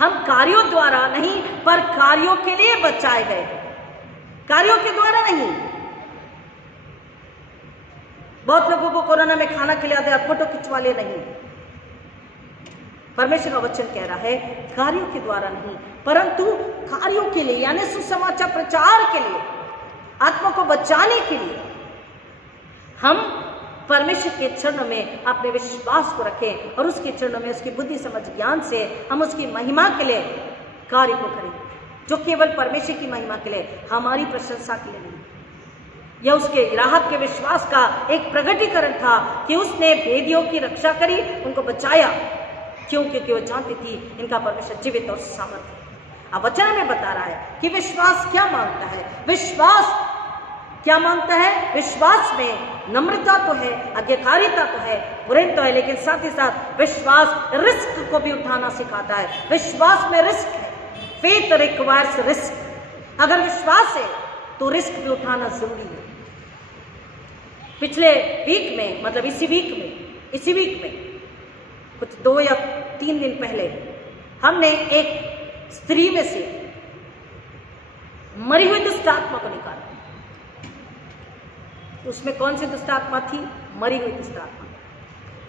हम कार्यों द्वारा नहीं पर कार्यों के लिए बचाए गए, कार्यों के द्वारा नहीं। बहुत लोगों को कोरोना में खाना खिला दिया, फोटो खिंचवा ले, नहीं। परमेश्वर का वचन कह रहा है कार्यों के द्वारा नहीं, परंतु कार्यों के लिए, यानी सुसमाचार प्रचार के लिए, आत्मा को बचाने के लिए हम परमेश्वर के चरणों में अपने विश्वास को रखें और उसके चरणों में उसकी बुद्धि, समझ, ज्ञान से हम उसकी महिमा के लिए कार्य को करें, जो केवल परमेश्वर की महिमा के लिए, हमारी प्रशंसा के लिए नहीं। यह उसके राहब के विश्वास का एक प्रगटीकरण था कि उसने भेदियों की रक्षा करी, उनको बचाया। क्यों? क्योंकि वो जानती थी इनका परमेश्वर जीवित और सामर्थ्य है। अब वचन में बता रहा है कि विश्वास क्या मांगता है। विश्वास क्या मांगता है? विश्वास में नम्रता तो है, आज्ञाकारिता तो है, प्रेम तो है, लेकिन साथ ही साथ विश्वास रिस्क को भी उठाना सिखाता है। विश्वास में रिस्क है। Faith requires risk. अगर विश्वास है तो रिस्क भी उठाना जरूरी है। पिछले वीक में, मतलब इसी वीक में कुछ 2 या 3 दिन पहले हमने एक स्त्री में से मरी हुई दुष्ट आत्मा को निकाला। उसमें कौन सी दुष्ट आत्मा थी? मरी हुई दुष्ट आत्मा।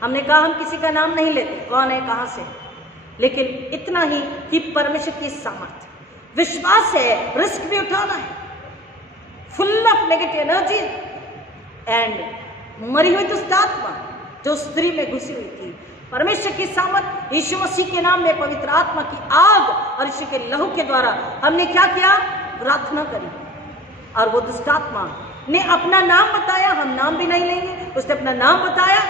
हमने कहा हम किसी का नाम नहीं लेते, कौन है, कहां से, लेकिन इतना ही कि परमेश्वर की सामर्थ, विश्वास है, रिस्क भी उठाना है, full of negative energy and मरी हुई दुष्ट आत्मा जो स्त्री में घुसी हुई थी। परमेश्वर की सामर्थ, यीशु मसीह के नाम में पवित्र आत्मा की आग और यीशु के लहू के द्वारा हमने क्या किया? प्रार्थना करी, और वो दुष्ट आत्मा ने अपना नाम बताया। हम नाम भी नहीं लेंगे। उसने अपना नाम बताया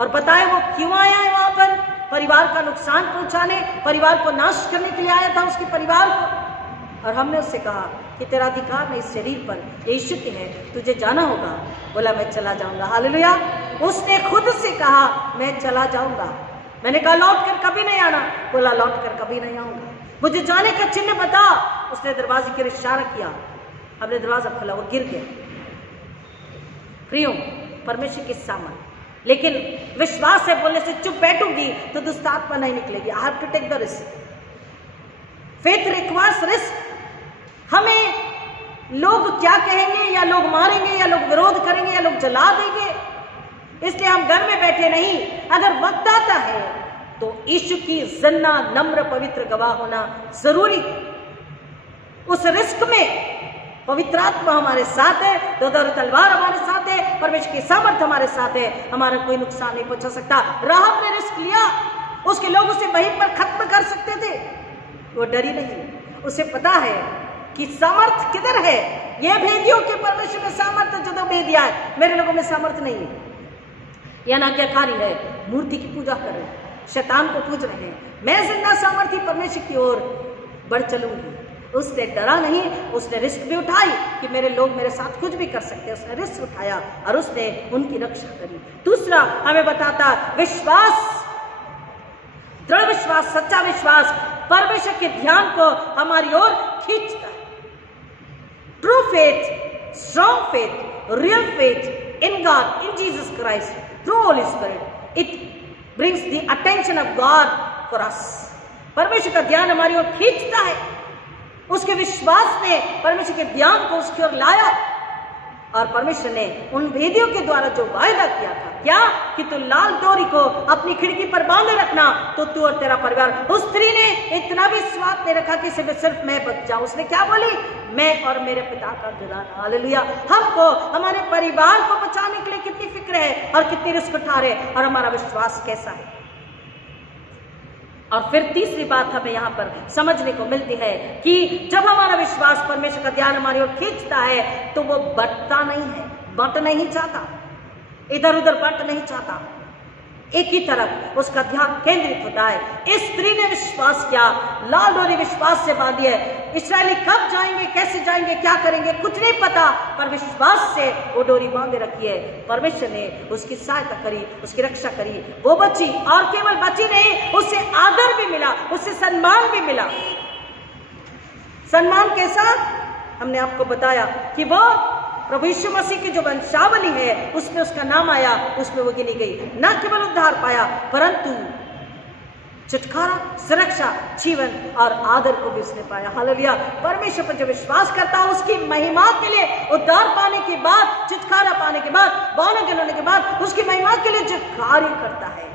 और बताया वो क्यों आया है वहां पर, परिवार का नुकसान पहुंचाने, परिवार को नाश करने के लिए आया था, उसके परिवार को। और हमने उससे कहा कि तेरा अधिकार नहीं इस शरीर पर, यीशु की है, तुझे जाना होगा। बोला मैं चला जाऊंगा। हालेलुया। उसने खुद से कहा मैं चला जाऊंगा। मैंने कहा लौट कर कभी नहीं आना। बोला लौट कर कभी नहीं आऊंगा, मुझे जाने का चिन्ह बता। उसने दरवाजे की ओर इशारा किया, हमने दरवाजा खोला, वो गिर गया। प्रियो, परमेश्वर की सामर्थ, लेकिन विश्वास है, बोलने से चुप बैठूंगी तो दुष्ट आत्मा नहीं निकलेगी। I have to take the risk. Faith requires risk. हमें लोग क्या कहेंगे, या लोग मारेंगे, या लोग विरोध करेंगे, या लोग जला देंगे, इसलिए हम घर में बैठे नहीं। अगर वक्त आता है तो यीशु की जिंदा नम्र पवित्र गवाह होना जरूरी है। उस रिस्क में पवित्र आत्मा हमारे साथ है, दोधारू तलवार हमारे साथ है, परमेश्वर की सामर्थ हमारे साथ है, हमारा कोई नुकसान नहीं पहुंचा सकता। राहब ने रिस्क लिया, उसके लोग उसे वहीं पर खत्म कर सकते थे, वो डरी नहीं। उसे पता है कि सामर्थ किधर है। ये भेदियों के परमेश्वर में सामर्थ जो तो भेदिया है, मेरे लोगों में सामर्थ नहीं है। यह नाट्यकारी है, मूर्ति की पूजा कर रहे हैं, शैतान को पूज रहे हैं। मैं जिंदा सामर्थी परमेश्वर की ओर बढ़ चलूंगी। उसने डरा नहीं, उसने रिस्क भी उठाई कि मेरे लोग मेरे साथ कुछ भी कर सकते हैं। उसने रिस्क उठाया और उसने उनकी रक्षा करी। दूसरा हमें बताता विश्वास, दृढ़ विश्वास, सच्चा विश्वास परमेश्वर के ध्यान को हमारी ओर खींचता है। True faith, strong faith, real faith in God, in Jesus Christ through Holi spirit, it brings the attention of God for us. परमेश्वर का ध्यान हमारी ओर खींचता है। उसके विश्वास ने परमेश्वर के ध्यान को उसकी ओर लाया, और परमेश्वर ने उन भेदियों के द्वारा जो वायदा किया था, क्या कि तू लाल डोरी को अपनी खिड़की पर बांधे रखना, तो तू और तेरा परिवार। उस स्त्री ने इतना भी स्वाद नहीं रखा कि सिर्फ मैं बच जाऊं। उसने क्या बोली? मैं और मेरे पिता का घराना। हालेलुया। हमको हमारे परिवार को बचाने के लिए कितनी फिक्र है और कितनी रिस्क उठा रहे, और हमारा विश्वास कैसा है। और फिर तीसरी बात हमें यहाँ पर समझने को मिलती है कि जब हमारा विश्वास परमेश्वर का ध्यान हमारी ओर खींचता है तो वो बंटता नहीं है, बंट नहीं चाहता, इधर उधर बंट नहीं चाहता, एक ही तरफ उसका ध्यान केंद्रित होता है। इस स्त्री ने विश्वास किया, लाल डोरी विश्वास से बांधी है। इस्राएली कब जाएंगे, कैसे जाएंगे, क्या करेंगे, कुछ नहीं पता, पर विश्वास से वो डोरी बांधे रखी है। परमेश्वर ने उसकी सहायता करी, उसकी रक्षा करी, वो बची। और केवल बची नहीं, उससे आदर भी मिला, उससे सम्मान भी मिला। सम्मान कैसा? हमने आपको बताया कि वो प्रभु यीशु मसीह की जो वंशावली है उसमें उसका नाम आया, उसमें वो गिनी गई। न केवल उद्धार पाया, परंतु छुटकारा, सुरक्षा, जीवन और आदर को भी उसने पाया। हालेलुया। परमेश्वर पर जो विश्वास करता है उसकी महिमा के लिए, उद्धार पाने के बाद, छुटकारा पाने के बाद, born-again होने के बाद, उसकी महिमा के लिए जो कार्य करता है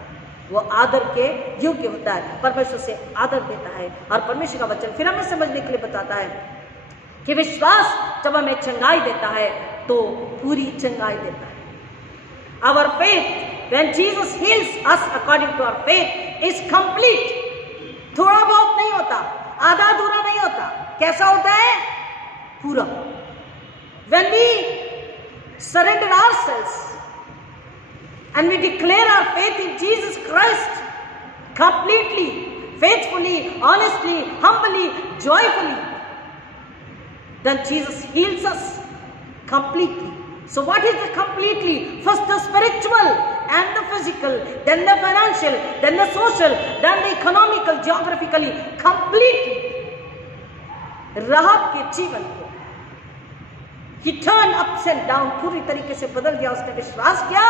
वो आदर के योग्य होता है। परमेश्वर से आदर देता है। और परमेश्वर का वचन फिर हमें समझने के लिए बताता है कि विश्वास जब हमें चंगाई देता है तो पूरी चंगाई देता है। Our faith, when Jesus heals us according to our faith, is complete. थोड़ा बहुत नहीं होता, आधा अधूरा नहीं होता। कैसा होता है? पूरा। When we surrender ourselves and we declare our faith in Jesus Christ completely, faithfully, honestly, humbly, joyfully, then Jesus heals us completely. So what is the completely? First the spiritual and the physical, then the financial, then the social, then the economical, geographically, completely। राहब के जीवन को He turned upside down, पूरी तरीके से बदल दिया। उसने विश्वास किया,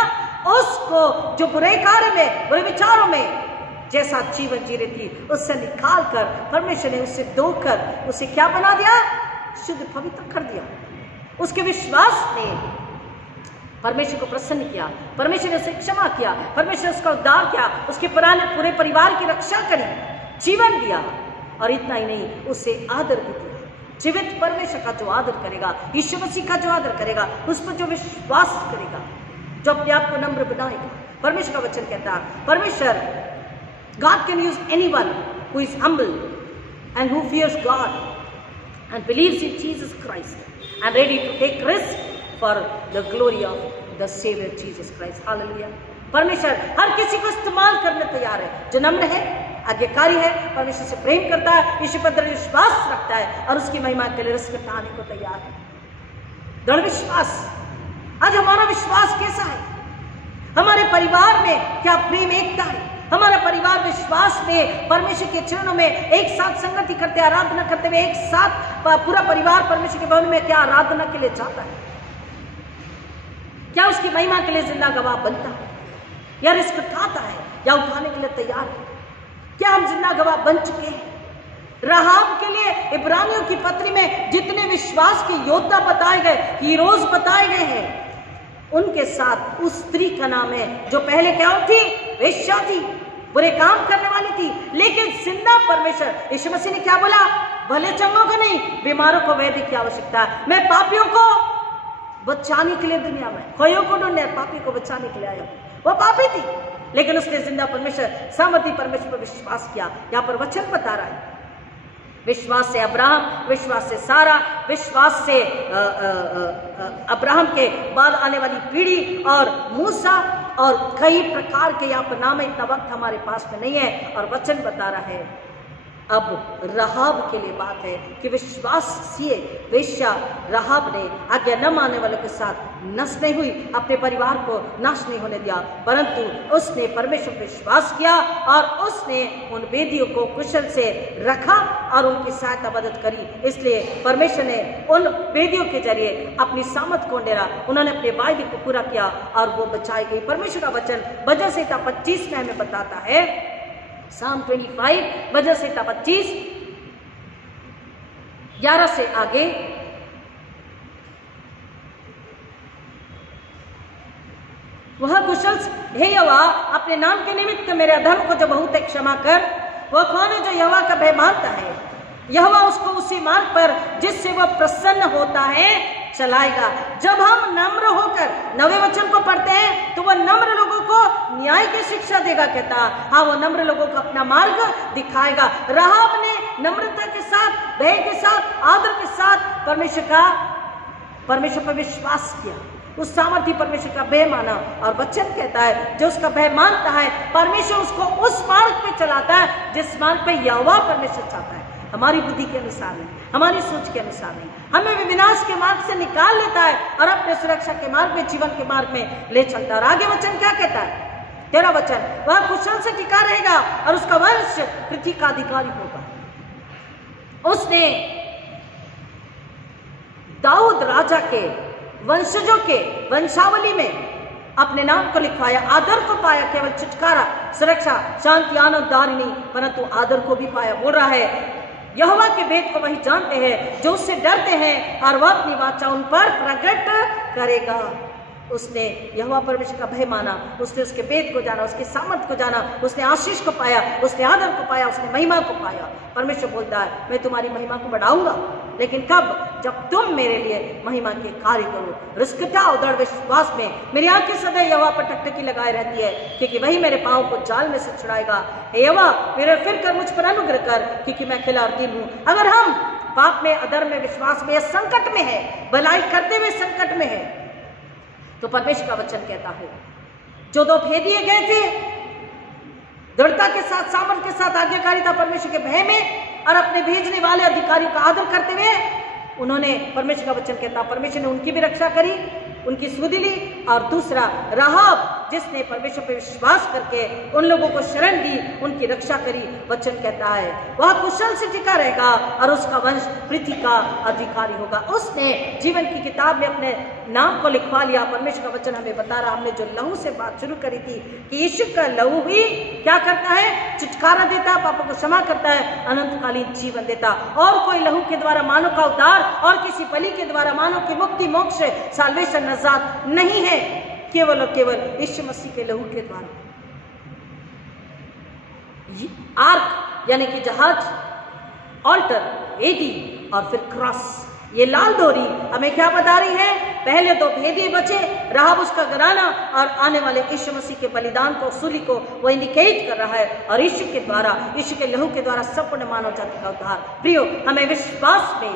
उसको जो बुरे कार्य में, बुरे विचारों में जैसा जीवन जी रही थी, उससे निकाल कर परमेश्वर ने उसे धोकर उसे क्या बना दिया? शुद्ध पवित्र कर दिया। उसके विश्वास ने परमेश्वर को प्रसन्न किया, परमेश्वर ने उसे क्षमा किया, परमेश्वर ने उसका उद्धार किया, उसके पूरे परिवार की रक्षा करी, जीवन दिया। और इतना ही नहीं, उसे आदर भी दिया। जीवित परमेश्वर का जो आदर करेगा, यीशु मसीह का जो आदर करेगा, उस पर जो विश्वास करेगा, जो अपने आप को नम्र बनाएगा, परमेश्वर का वचन कहता है परमेश्वर God can use anyone who is humble and who fears God and believes in Jesus Christ and ready to take risk for the glory of the Savior Jesus Christ. Hallelujah. परमेश्वर हर किसी को इस्तेमाल करने तैयार है, जो नम्र है, आज्ञाकारी है, परमेश्वर से प्रेम करता है, यीशु पर दृढ़ विश्वास रखता है और उसकी महिमा के लिए रिस्क उठाने को तैयार है। दृढ़ विश्वास। आज हमारा विश्वास कैसा है? हमारे परिवार में क्या प्रेम एकता है? हमारा परिवार विश्वास में परमेश्वर के चरणों में एक साथ संगति करते, आराधना करते हुए एक साथ पूरा परिवार परमेश्वर के भवन में क्या आराधना के लिए जाता है? क्या उसकी महिमा के लिए जिंदा गवाह बनता है, या रिस्क उठाता है, या उठाने के लिए तैयार है? क्या हम जिंदा गवाह बन चुके हैं? राहाब के लिए इब्रानियों की पत्री में जितने विश्वास के योद्धा बताए गए, हीरोज बताए गए हैं, उनके साथ उस स्त्री का नाम है जो पहले क्या थी? वेश्या थी, बुरे काम करने वाली थी। लेकिन जिंदा परमेश्वर यीशु मसीह ने क्या बोला? भले चंगों को नहीं, बीमारों को वैद्य की आवश्यकता है। मैं पापियों को बचाने के लिए दुनिया में, खोयों को ढूंढने, पापी को बचाने के लिए आया। वो पापी थी, लेकिन उसने जिंदा परमेश्वर, सामर्थी परमेश्वर पर विश्वास किया। यहाँ पर वचन बता रहा है, विश्वास से अब्राहम, विश्वास से सारा, विश्वास से अब्राहम के बाद आने वाली पीढ़ी और मूसा और कई प्रकार के, यहाँ पर नाम है, इतना वक्त हमारे पास में नहीं है। और वचन बता रहा है, अब राहाब के लिए बात है कि विश्वासीय वेश्या राहाब ने आज्ञा न मानने वालों के साथ नष्ट नहीं हुई, अपने परिवार को नाश नहीं होने दिया, परंतु उसने परमेश्वर पर विश्वास किया और उसने उन वेदियों को कुशल से रखा और उनकी सहायता मदद करी। इसलिए परमेश्वर ने उन वेदियों के जरिए अपनी सामर्थ को डेरा, उन्होंने अपने वायदे को पूरा किया और वो बचाई गई। परमेश्वर का वचन भजन संहिता 25 में हमें बताता है, Psalm 25 भजन संहिता 25 11 से आगे, वह कुशल, हे यहोवा अपने नाम के निमित्त मेरे अधर्म को जो बहुत है क्षमा कर। वह कौन है जो यहोवा का भय मानता है? यहोवा उसको उसी मार्ग पर जिससे वह प्रसन्न होता है चलाएगा। जब हम नम्र होकर नवे वचन को पढ़ते हैं तो वह नम्र लोगों को न्याय की शिक्षा देगा, कहता हाँ, वो नम्र लोगों को अपना मार्ग दिखाएगा। राहाब ने नम्रता के साथ, भय के साथ, आदर के साथ परमेश्वर पर विश्वास किया, उस सामर्थी परमेश्वर का भय माना। और वचन कहता है जो उसका भय मानता है, परमेश्वर उसको उस मार्ग पे चलाता है जिस मार्ग पे यहोवा परमेश्वर चाहता है। हमारी बुद्धि के अनुसार नहीं, हमारी सोच के अनुसार नहीं, हमें भी विनाश के मार्ग से निकाल लेता है और अपने सुरक्षा के मार्ग में, जीवन के मार्ग में ले चलता है। और आगे वचन क्या कहता है? 13 वचन, वह कुशल से टिका रहेगा और उसका वंश पृथ्वी का अधिकारी होगा। उसने दाऊद राजा के वंशजों के वंशावली में अपने नाम को लिखवाया, आदर को पाया, केवल छुटकारा, सुरक्षा, शांति, आनंद, दारी नहीं, परंतु आदर को भी पाया। बोल रहा है यहोवा के भेद को वही जानते हैं जो उससे डरते हैं और वह अपनी वाचा उन पर प्रकट करेगा। उसने यहोवा परमेश्वर का भय माना, उसने उसके भेद को जाना, उसके सामर्थ को जाना, उसने आशीष को पाया, उसने आदर को पाया, उसने महिमा को पाया। परमेश्वर बोलता है मैं तुम्हारी महिमा को बढ़ाऊंगा, लेकिन कब? जब तुम मेरे लिए महिमा के कार्य करो। रिस्कटाओ दृढ़ विश्वास में। मेरी आंखें सदैव यहोवा पर टकटकी लगाए रहती है, क्योंकि वही मेरे पाँव को जाल में से छुड़ाएगा। यहोवा मेरे फिर कर मुझ पर अनुग्रह कर, क्योंकि मैं खिलाड़ीन हूँ। अगर हम पाप में, अधर्म में, विश्वास में या संकट में है, भलाई करते हुए संकट में है, तो परमेश्वर का वचन कहता है जो दो भेदिए गए थे दृढ़ता के साथ, सामर्थ के साथ, आज्ञाकारिता, परमेश्वर के भय में और अपने भेजने वाले अधिकारियों का आदर करते हुए, उन्होंने, परमेश्वर का वचन कहता, परमेश्वर ने उनकी भी रक्षा करी, उनकी सुधि ली। और दूसरा, राहाब जिसने परमेश्वर पर विश्वास करके उन लोगों को शरण दी, उनकी रक्षा करी। वचन कहता है वह कुशल से टिका रहेगा और उसका वंश पृथ्वी का अधिकारी होगा। उसने जीवन की किताब में अपने नाम को लिखवा लिया। परमेश्वर का वचन हमें बता रहा, हमने जो लहू से बात शुरू करी थी कि यीशु का लहू ही क्या करता है, छुटकारा देता है, पापों को क्षमा करता है, अनंतकालीन जीवन देता। और कोई लहू के द्वारा मानव का उद्धार और किसी बलि के द्वारा मानव की मुक्ति, मोक्ष, साल्वेशन, नजात नहीं है, केवल और केवल यीशु मसीह के लहू के द्वारा। आर्क यानी कि जहाज, ऑल्टर, वेदी और फिर क्रॉस, ये लाल डोरी हमें क्या बता रही है? पहले दो भेदी बचे, राहब उसका घराना और आने वाले यीशु मसीह के बलिदान को, सूली को वो इंडिकेट कर रहा है। और यीशु के द्वारा, यीशु के लहू के द्वारा संपूर्ण मानव जाति का उद्धार। प्रियो, हमें विश्वास में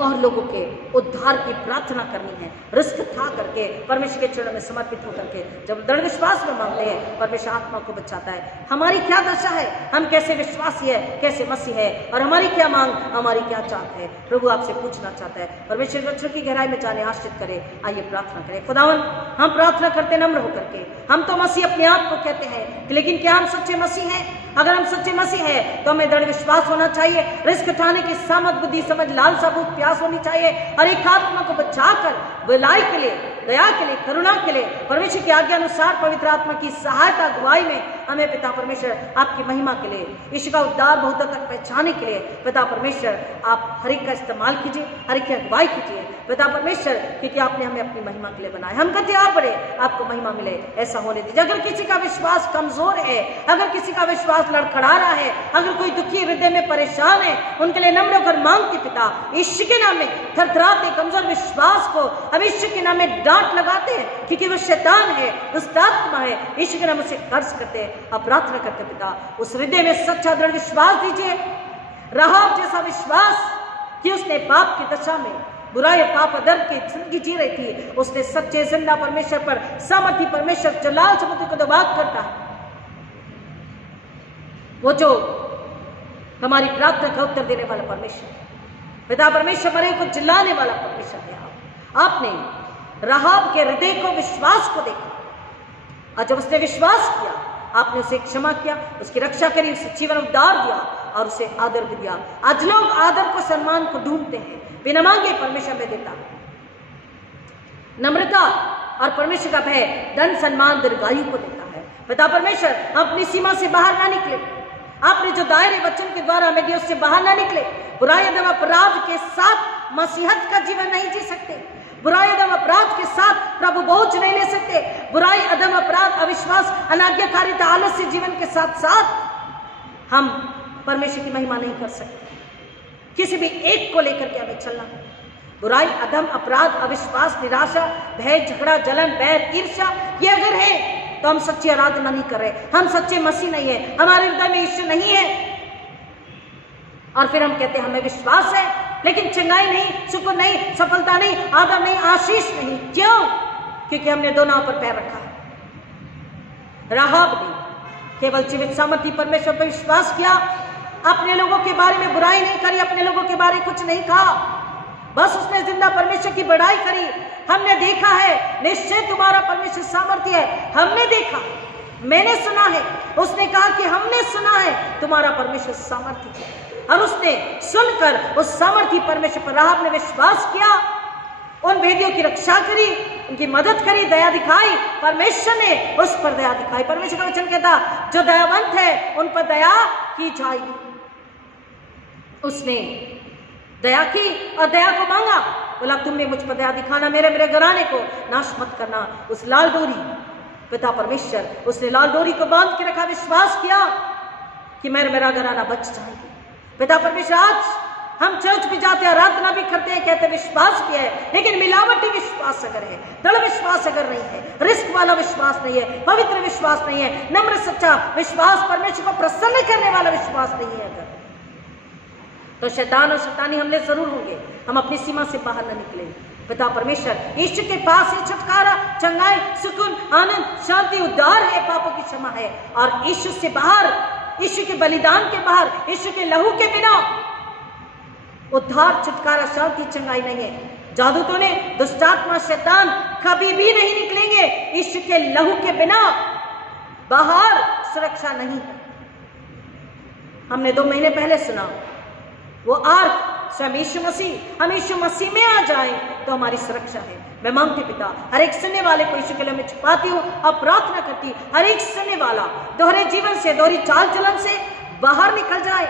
और लोगों के उद्धार की प्रार्थना करनी है, रिस्क था करके, परमेश्वर के चरणों में समर्पित होकर के। जब दृढ़ विश्वास में मांगते हैं, परमेश्वर आत्मा को बचाता है। हमारी क्या दशा है, हम कैसे विश्वासी है, कैसे मसीह है, और हमारी क्या मांग, हमारी क्या चाहत है, प्रभु आपसे पूछना चाहता है। परमेश्वर वचन की गहराई में जाने आश्रित करे। आइए प्रार्थना करें। खुदावन, हम प्रार्थना करते नम्र होकर के। हम तो मसीह अपने आप को कहते हैं, लेकिन क्या हम सच्चे मसीह हैं? अगर हम सच्चे मसीह हैं तो हमें दृढ़ विश्वास होना चाहिए, रिस्क उठाने की सामर्थ, बुद्धि, समझ, लालसा, भूख, प्यास होनी चाहिए। और एक आत्मा को बचाकर भलाई के लिए, दया के लिए, करुणा के लिए, परमेश्वर की आज्ञा अनुसार पवित्र आत्मा की सहायता, अगुवाई में हमें पिता परमेश्वर आपकी महिमा के लिए, यीशु का उद्धार बहुतों तक पहचाने के लिए पिता परमेश्वर आप हर एक का इस्तेमाल कीजिए, हर एक की अगुवाई कीजिए पिता परमेश्वर, क्योंकि आपने हमें अपनी महिमा के लिए बनाया। हम कहते आप बड़े, आपको महिमा मिले, ऐसा होने दीजिए। अगर किसी का विश्वास कमजोर है, अगर किसी का विश्वास लड़खड़ा रहा है, अगर कोई दुखी हृदय में परेशान है, उनके लिए नम्र होकर मांगते पिता, यीशु के नाम में थरथराते कमजोर विश्वास को हम यीशु के नाम में डांट लगाते हैं, क्योंकि वो शैतान है, दुष्ट आत्मा है। यीशु के नाम से कर्ज करते हैं, अब प्रार्थना करते पिता, उस हृदय में सच्चा दृढ़ विश्वास दीजिए, राहब जैसा विश्वास कि उसने पाप की दशा में, बुराई, पाप, दर्द की जिंदगी जी रही थी, उसने सच्चे जिंदा परमेश्वर पर, सामर्थी परमेश्वर जो लाल समुद्र को दबाव करता है, वो जो हमारी प्रार्थना का उत्तर देने वाला परमेश्वर, पिता परमेश्वर, मरे को जिलाने वाला परमेश्वर है। आपने राहब के हृदय को, विश्वास को देखा, और जब उसने विश्वास किया, आपने उसे क्षमा किया, उसकी रक्षा करी, उसे जीवन उद्धार दिया और उसे आदर भी दिया। आज लोग आदर को, सम्मान को ढूंढते हैं, बिना मांगे परमेश्वर में देता। नम्रता और परमेश्वर का भय धन, सम्मान, दीर्घायु को देता है। पिता परमेश्वर, अपनी सीमा से बाहर ना निकले, आपने जो दायरे वचन के द्वारा हमें दिए उससे बाहर ना निकले। बुराई, अधम, अपराध के साथ मसीहत का जीवन नहीं जी सकते। बुराई, अधम, अपराध के साथ प्रभु बोझ नहीं ले सकते। बुराई, अधम, अपराध, अविश्वास, अनाज्ञाकारिता, आलस्य जीवन के साथ साथ हम परमेश्वर की महिमा नहीं कर सकते। किसी भी एक को लेकर के हमें चलना है। बुराई, अधम, अपराध, अविश्वास, निराशा, भय, झगड़ा, जलन, बैर, ईर्ष्या, ये अगर है तो हम सच्ची आराधना नहीं कर रहे, हम सच्चे मसीह नहीं है, हमारे हृदय में यीशु नहीं है। और फिर हम कहते हैं हमें विश्वास है, लेकिन चंगाई नहीं, सुकून नहीं, सफलता नहीं, आदर नहीं, आशीष नहीं। क्यों? क्योंकि हमने दोनों पर पैर रखा है। राहब ने केवल जीवित सामर्थी परमेश्वर पर विश्वास किया, अपने लोगों के बारे में बुराई नहीं करी, अपने लोगों के बारे में कुछ नहीं कहा, बस उसने जिंदा परमेश्वर की बड़ाई करी। हमने देखा है, निश्चय तुम्हारा परमेश्वर सामर्थ्य है, हमने देखा, मैंने सुना है। उसने कहा कि हमने सुना है तुम्हारा परमेश्वर सामर्थ्य है, और उसने सुनकर उस सामर्थ्य परमेश्वर पर राहब ने विश्वास किया, उन भेदियों की रक्षा करी, उनकी मदद करी, दया दिखाई। परमेश्वर ने उस पर दया दिखाई। परमेश्वर का वचन कहता, जो दयावंत है उन पर दया की जाएगी। उसने दया की और दया को मांगा, बोला तुमने मुझ पर दया दिखाना, मेरे घराने को नाश मत करना। उस लाल डोरी, पिता परमेश्वर, उसने लाल डोरी को बांध के रखा, विश्वास किया कि मेरा घराना बच जाएगी। पिता परमेश्वर, आज हम चर्च भी जाते हैं, आराधना भी करते हैं, कहते विश्वास किया है, लेकिन मिलावटी विश्वास अगर है, दृढ़ विश्वास अगर नहीं है, रिस्क वाला विश्वास नहीं है, पवित्र विश्वास नहीं है, नम्र सच्चा विश्वास, परमेश्वर को प्रसन्न करने वाला विश्वास नहीं है अगर, तो शैतान और शैतानी हमने जरूर होंगे, हम अपनी सीमा से बाहर न निकले। पिता परमेश्वर, यीशु के पास ही छुटकारा, चंगाई, सुकून, आनंद, शांति, उद्धार है, पापों की क्षमा है। और यीशु से बाहर, यीशु के बलिदान के बाहर, यीशु के लहू के बिना उद्धार, छुटकारा, शांति, चंगाई नहीं है। जादू टोने, दुष्टात्मा, शैतान कभी भी नहीं निकलेंगे। यीशु के लहू के बिना बाहर सुरक्षा नहीं है। हमने 2 महीने पहले सुना वो आर्क स्वयं यीशु मसीह, हम यीशु मसीह में आ जाएं तो हमारी सुरक्षा है। मैं मांगती पिता, हर एक सुनने वाले को यीशु के लिए मैं छुपाती हूँ और प्रार्थना करती, हर एक सुनने वाला दोहरे जीवन से, दोहरी चाल चलन से बाहर निकल जाए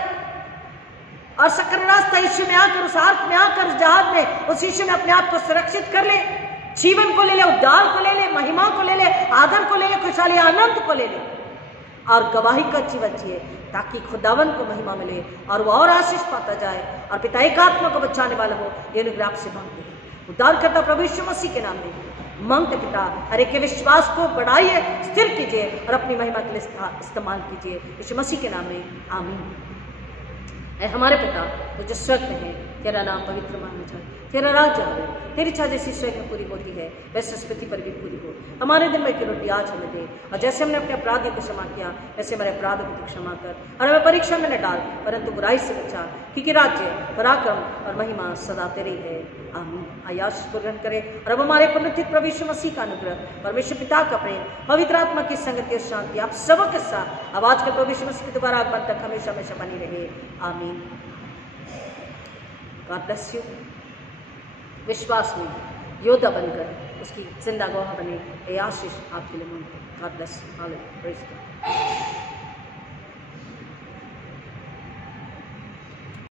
और सकल रास्ता यीशु में आकर, उस आर्क में आकर, उस जहाज में, उस यीशु में अपने आप को सुरक्षित कर ले। जीवन को ले ले, उद्धार को ले ले, महिमा को ले ले, आदर को ले ले, खुशहाली आनंद को ले ले और गवाही का जीवन जिए, ताकि खुदावन को महिमा मिले और वो और आशीष पाता जाए और पिता एक आत्मा को बचाने वाला हो। ये अनुग्रह आपसे मांगते हैं उद्धार करता प्रभु यीशु मसीह के नाम में मांगते पिता। हर एक के विश्वास को बढ़ाइए, स्थिर कीजिए और अपनी महिमा के लिए इस्तेमाल कीजिए, यीशु मसीह के नाम में आमीन। हमारे पिता तो जो स्वर्ग में है, तेरा नाम पवित्र माना जाए, तेरा राज्य आवे, तेरी इच्छा जैसी स्वर्ग में पूरी होती है वैसे इस पृथ्वी पर भी पूरी हो। हमारे दिन में की रोटी आज हमें दे, और जैसे हमने अपने अपराधियों को क्षमा किया वैसे हमारे अपराधों को क्षमा कर, और हमें परीक्षा में न डाल परंतु बुराई से बचा, क्योंकि राज्य, पराक्रम और महिमा सदा तेरी है, आमीन। आयास को ग्रहण करें और अब हमारे पुनरुत्थित प्रभु यीशु मसीह का अनुग्रह, परमेश्वर पिता का प्रेम, पवित्र आत्मा की संगति और शांति आप सबके साथ अब आज के प्रभु यीशु मसीह के दोबारा आगमन तक हमेशा हमेशा बनी रहे, आमीन। God bless you. विश्वास में योद्धा बनकर उसकी जिंदा गवाह बने, ये आशीष आपके लिए मांगते हैं। God bless, hallelujah, praise God.